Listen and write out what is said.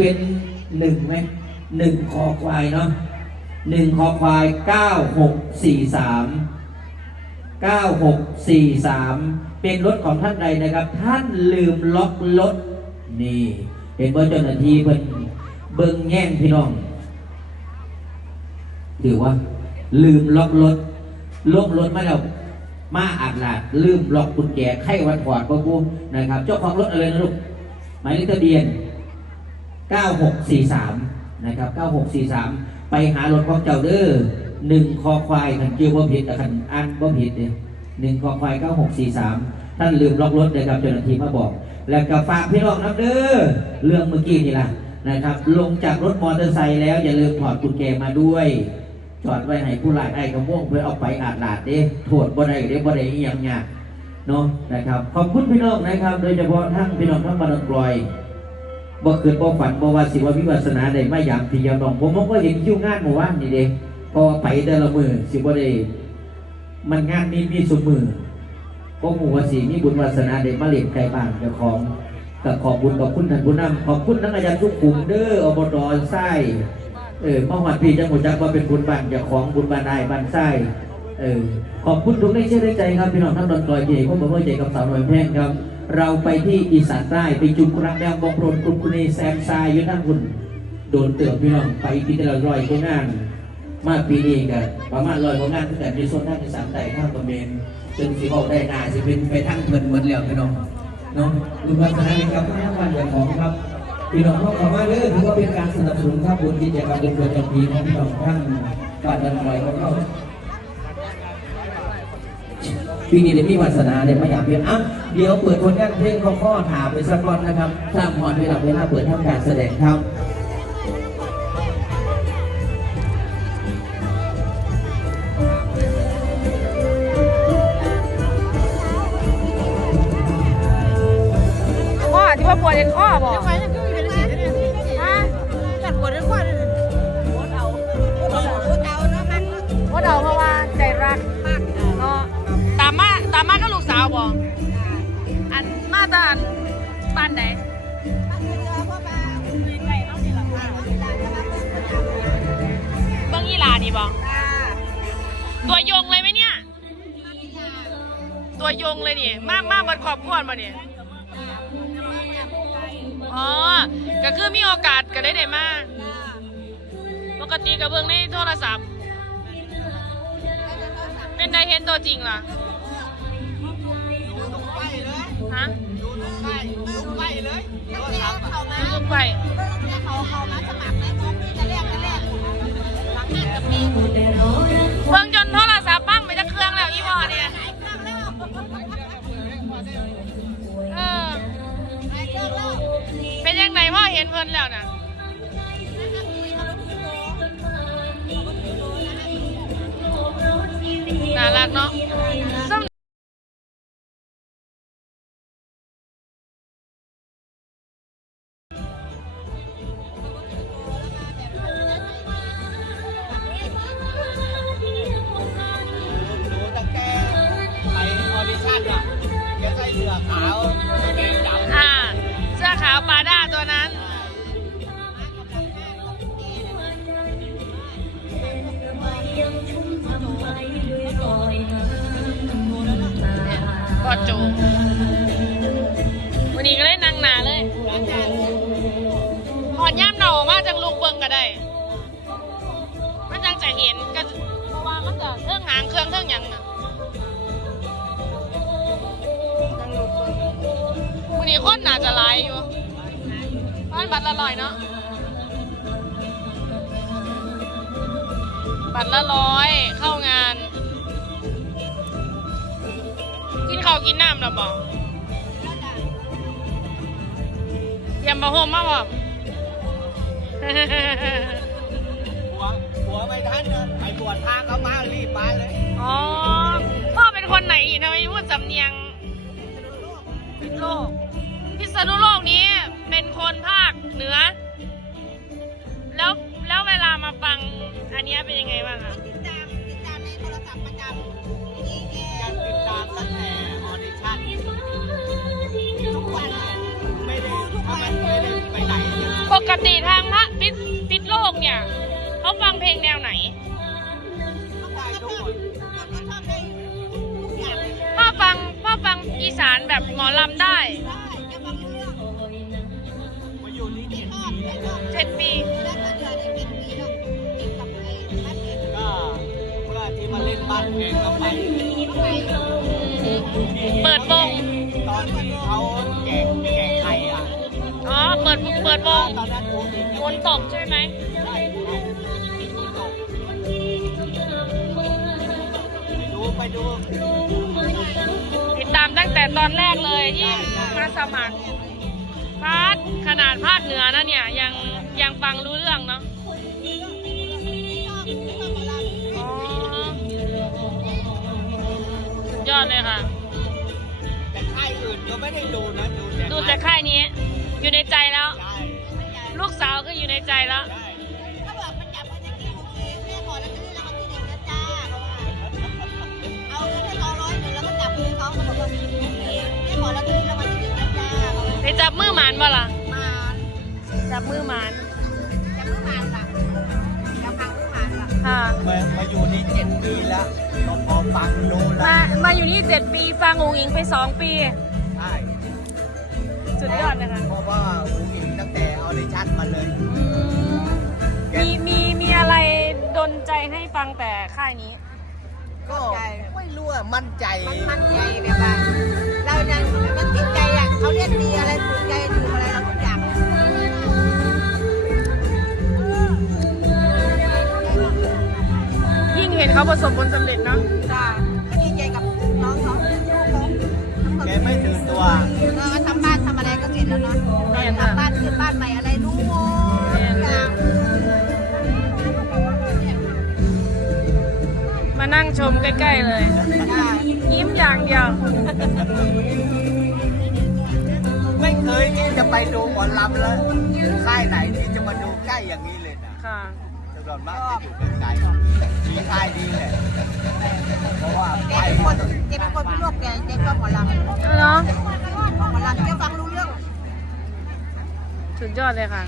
เป็นหนึ่งไหมหนึ่งคอควายเนาะหนึ่งคอควายเก้าหกสี่สามเก้าหกสี่สามเป็นรถของท่านใดนะครับ ท่านลืมล็อกรถนี่เห็นว่าเจ้าหน้าที่เพิ่นเบิ่งแง่งพี่น้องถือว่า ลืมล็อกรถลงรถมาแล้วมาอาดลาดลืมล็อกกุญแจไขวันถอดปะกูนะครับ เจ้าของรถอะไรนะลูกหมายเลขทะเบียน 9643 นะครับ 9643 ไปหารถของเจ้าเด้อหนึ่งคอควายขันจิ้วว่าผิดแต่ขันอันว่าผิดเนี่ยหนึ่งคอควาย9643 ท่านลืมล็อกรถเลยครับเจ้าหน้าที่มาบอก แล้วก็ฝากพี่น้องนะเด้อเรื่องเมื่อกี้นี่แหละนะครับ ลงจากรถมอเตอร์ไซค์แล้วอย่าลืมถอดกุญแจมาด้วยจอดไว้ให้ผู้หลายไอ้กระม่วงเพื่อเอาไปอาดลาดเด้โทษบ่ได้เด้บ่ได้อีหยังยากเนาะนะครับ ขอบคุณพี่น้องนะครับ โดยเฉพาะทั้งพี่น้องทั้งบ้านกรอย บ่เกิดบ่ฝันบ่ว่าสิว่าวิวาสนาได้มายางที่ยามน้องผมผมก็เห็นคิวงานเมื่อวานนี่เด้พอไปแต่ละมือสิบ่ได้มันงานนี้มีสมือก็หมู่ว่าสิมีบุญวาสนาได้มาเล่นไกลบ้านเจ้าของก็ขอบคุณขอบคุณท่านผู้นำขอบคุณทั้งอาจารย์ทุกกลุ่มเด้ออบตไส้เออมาหวัดพี่จังหวัดจักว่าเป็นบุญบ้านเจ้าของบุญบ้านนายบ้านไส้ เออขอบคุณทุกแรงเชื่อใจครับพี่น้องทั้งดอนกลอยเจผมบอกว่าใจกับสาวหน่อยแพงครับ เราไปที่อีสานใต้ไปจุดกระแมวบองโปรนกรุงคุเนแซมซายยืนนั่งคุณโดนเตือนพี่น้องไปปีที่เราร้อยกว่างานมาปีนี้กันประมาณร้อยกว่างานตั้งแต่ในโซนทาอีสานใต้ข้าวกระเบนจนสิบอกได้นาสิเป็นไปทั้งเงินเหมือนแล้วพี่น้องเนาะดูพัฒนาในครับทั้งวันอย่างของครับพี่น้องเข้าเข้ามาเลยถือว่าเป็นการสนับสนุนครับบุญกิจกรรมเดินเรือจำปีของพี่น้องทั้งบ้านดันลอยของเขา ปีนี้ได้มีวาสนาได้มาอยากเพียนอะเดี๋ยวเปิดผลงานเพลงข้อข้อถามไปสักก่อนนะครับสร้างพรเวลาเวลาเปิดทำการแสดงครับข้อที่ว่าปวดเอ็นข้อบอก บิ้งยี่หลานี่บอกจ้าตัวยงเลยไหมเนี่ย ตัวยงเลยนี่มากมากบนขอบขวดมาเนี่ยอ๋อก็คือมีโอกาสก็ได้ได้มาปกติกับเบิ้งในโทรศัพท์เป็นได้เห็นตัวจริงล่ะฮะเขามาลูกไปเขาเขามาสมัครใน เบิ่งจนโทรศัพท์บ้างไปจะเครื่องแล้วอีวอเนี่ยเออเป็นยังไงพ่อเห็นเพิ่นแล้วนะน่ารักเนาะ ส้อ่า เสื้อขาวปาด้าตัวนั้นกอดจูวันนี้ก็ได้นางหนาเลยหอนย่ามเนาอมาจังลูกเบิงก็ได้ มันจังจะเห็นก็เพราะว่ามันก็เครื่องหางเครื่องเครื่องหยังน่ะ นนี้คนน่าจะหลายอยู่บ้านบัตรละร้อยเนาะบัตรละร้อยเข้างาน กินข้าวกินน้ำแล้วบอกเตรียมประโฮมมาบอกหัวหัวไม่ทันนะไปตรวจทางเขามารีบมาเลย อ๋อ พ่อเป็นคนไหนอีกทำไมพูดสำเนียงพิษณุโลกพิ ษณุโลกนี้เป็นคนภาคเหนือ แล้วแล้วเวลามาฟังอันเนี้ยเป็นยังไงบ้างอะติดตามติดตามในโทรศัพท์ประจำนี่แกยังติดตามตั้งแต่ออดิชั่นทุกวันไม่ได้ถ้ามันไม่ได้ไปไหนเลยปปกติทางพระพิษพิษโลกเนี่ยเขาฟังเพลงแนวไหน ได้ทุกคนก็ชอบเพลงทุกอย่างเลย พ่อฟังพ่อฟังอีสานแบบหมอลำได้ ได้ เล่นบ้านเพลงก็ไปก็ไปเปิดวงตอนที่เขาแจกแจกไข่อะอ๋อ เปิดเปิดวงตอนนั้นผมเห็นฝนตกใช่ไหมใช่ฝนตกไปดูไปดู ติดตามตั้งแต่ตอนแรกเลยที่มาสมัครพาร์ทขนาดภาคเหนือนะเนี่ย ยังยังฟังรู้เรื่องเนาะ ยอดเลยค่ะ แต่ค่ายอื่นก็ไม่ได้ดูนะดูแต่ดูแต่ค่ายนี้ อยู่ในใจแล้ว ใช่ลูกสาวก็อยู่ในใจแล้ว ใช่เขาบอกมันจับมันจะกินโอเคแม่ขอแล้วจะได้รางวัลที่หนึ่งนะจ้าเอาเงินให้เขาร้อยหนึ่งแล้วก็จับมือเขาเขาบอกว่าโอเคแม่ขอแล้วจะได้รางวัลที่หนึ่งนะจ้าไปจับมือหมานบ่ล่ะมาจับมือหมานจะมือหมานล่ะจะ ค่ะ มามาอยู่นี่เจ็ดปีแล้วก็พอฟังรู้มาแล้วมาอยู่นี่เจ็ดปีฟังองอิงไปสองปี ใช่สุดยอดเลยค่ะเพราะว่าอูอิงตั้งแต่ออดิชั่นมาเลยมีมีมีอะไรดนใจให้ฟังแต่ค่ายนี้ ก็ไม่รู้อะมั่นใจ มันมั่นใจแบบว่าเรายังมันติดใจอะเขาเรียนดีอะไรถูกใจถู ประสบผลสำเร็จเนาะจ้าก็ดีใจกับน้องเขาลูกเขาแกไม่ถือตัวเราก็ทำบ้านทำอะไรก็เสร็จแล้วเนาะทำบ้านขึ้นบ้านใหม่อะไรรู้หมดทุกอย่างมานั่งชมใกล้ๆเลยจ้ายิ้มอย่างเดียวไม่เคยที่จะไปดูหมอลำแล้วค่ายไหนที่จะมาดูใกล้อย่างนี้เลยนะค่ะ ส่วนมากจะอยู่ไกลๆมีค่ายดีเลยเพราะว่าแกไปเป็นคนแกเป็นคนพิโลกแกแกชอบหมอลำเนาะหมอลำแกฟังรู้เรื่อง สุดยอดเลยค่ะ